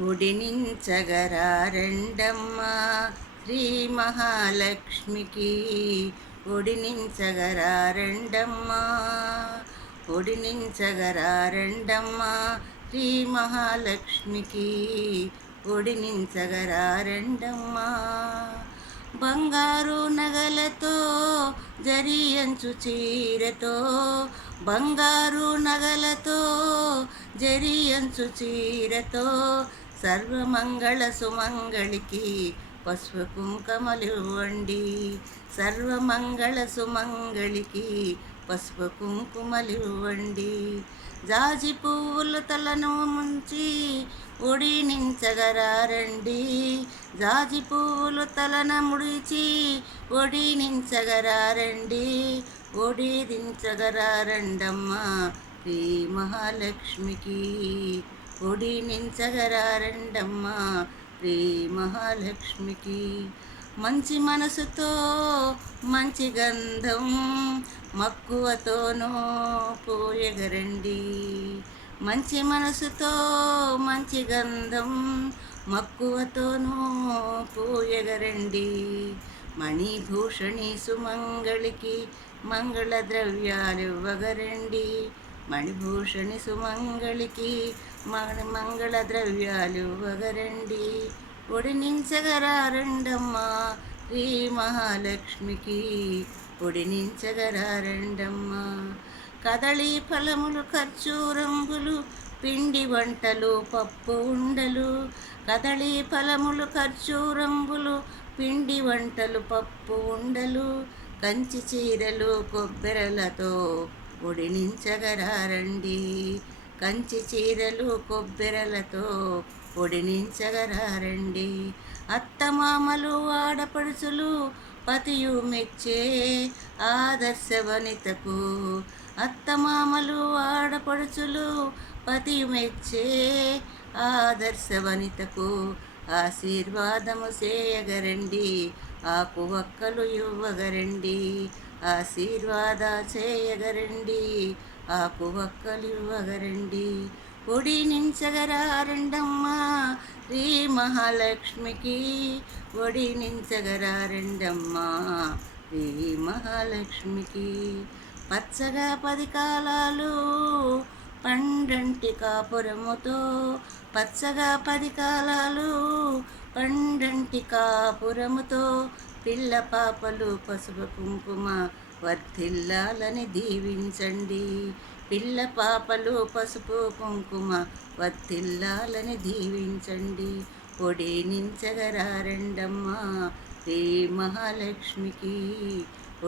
ఒడినించగరారండమ్మా శ్రీ మహాలక్ష్మికి ఒడినించగరారండమ్మా ఒడినించగరారండమ్మా శ్రీ మహాలక్ష్మికి ఒడినించగరారండమ్మా బంగారు నగలతో జరియంచు చీరతో బంగారు నగలతో జరియంచు చీరతో సర్వమంగళ సుమంగళికి పసుపు కుంకుమలివ్వండి సర్వమంగళ సుమంగళికి పసుపు కుంకుమలివ్వండి జాజి పువ్వుల తలను ముంచి ఒడినించగరారండి జాజి పువ్వులు తలన ముడిచి ఒడినించగరారండి ఒడినించగరారండమ్మా శ్రీ మహాలక్ష్మికి ఒడినించగరారండమ్మా శ్రీ మహాలక్ష్మికి మంచి మనసుతో మంచి గంధం మక్కువతోనూ పోయగరండి మంచి మనసుతో మంచి గంధం మక్కువతోనూ పోయగరండి మణిభూషణి సుమంగళికి మంగళ ద్రవ్యాలివ్వగరండి మణిభూషణి సుమంగళికి మంగళ ద్రవ్యాలివ్వగరండి ఒడినించగరారండమ్మా శ్రీ మహాలక్ష్మికి ఒడినించగరారండమ్మా కదళీ ఫలములు ఖర్జూరంబులు పిండి వంటలు పప్పు ఉండలు కదళీ ఫలములు ఖర్జూరంబులు పిండి వంటలు పప్పు ఉండలు కంచి చీరలు కొబ్బెరలతో ఒడినించగరారండి కంచి చీరలు కొబ్బెరలతో ఒడినించగరారండి అత్తమామలు ఆడపడుచులు పతియు మెచ్చే ఆదర్శ వనితకు అత్తమామలు ఆడపడుచులు పతియు మెచ్చే ఆదర్శ వనితకు ఆశీర్వాదము చేయగరండి ఆకు వక్కలు ఇవ్వగరండి ఆశీర్వాద చేయగరండి ఆకు వక్కలు ఇవ్వగరండి ఒడినించగరారండమ్మా శ్రీ మహాలక్ష్మికి ఒడినించగరారండమ్మా శ్రీ మహాలక్ష్మికి పచ్చగా 10 కాలాలు పండంటి కాపురముతో పచ్చగా 10 కాలాలు పండంటి కాపురముతో పిల్ల పాపలు పసుపు కుంకుమ వర్ధిల్లాలని దీవించండి పిల్ల పాపలు పసుపు కుంకుమ వర్ధిల్లాలని దీవించండి ఒడినించగరారండమ్మా శ్రీ మహాలక్ష్మికి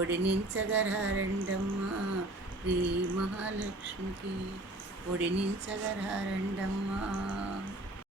ఒడినించగరారండమ్మా శ్రీ మహాలక్ష్మికి ఒడినించగరారండమ్మా.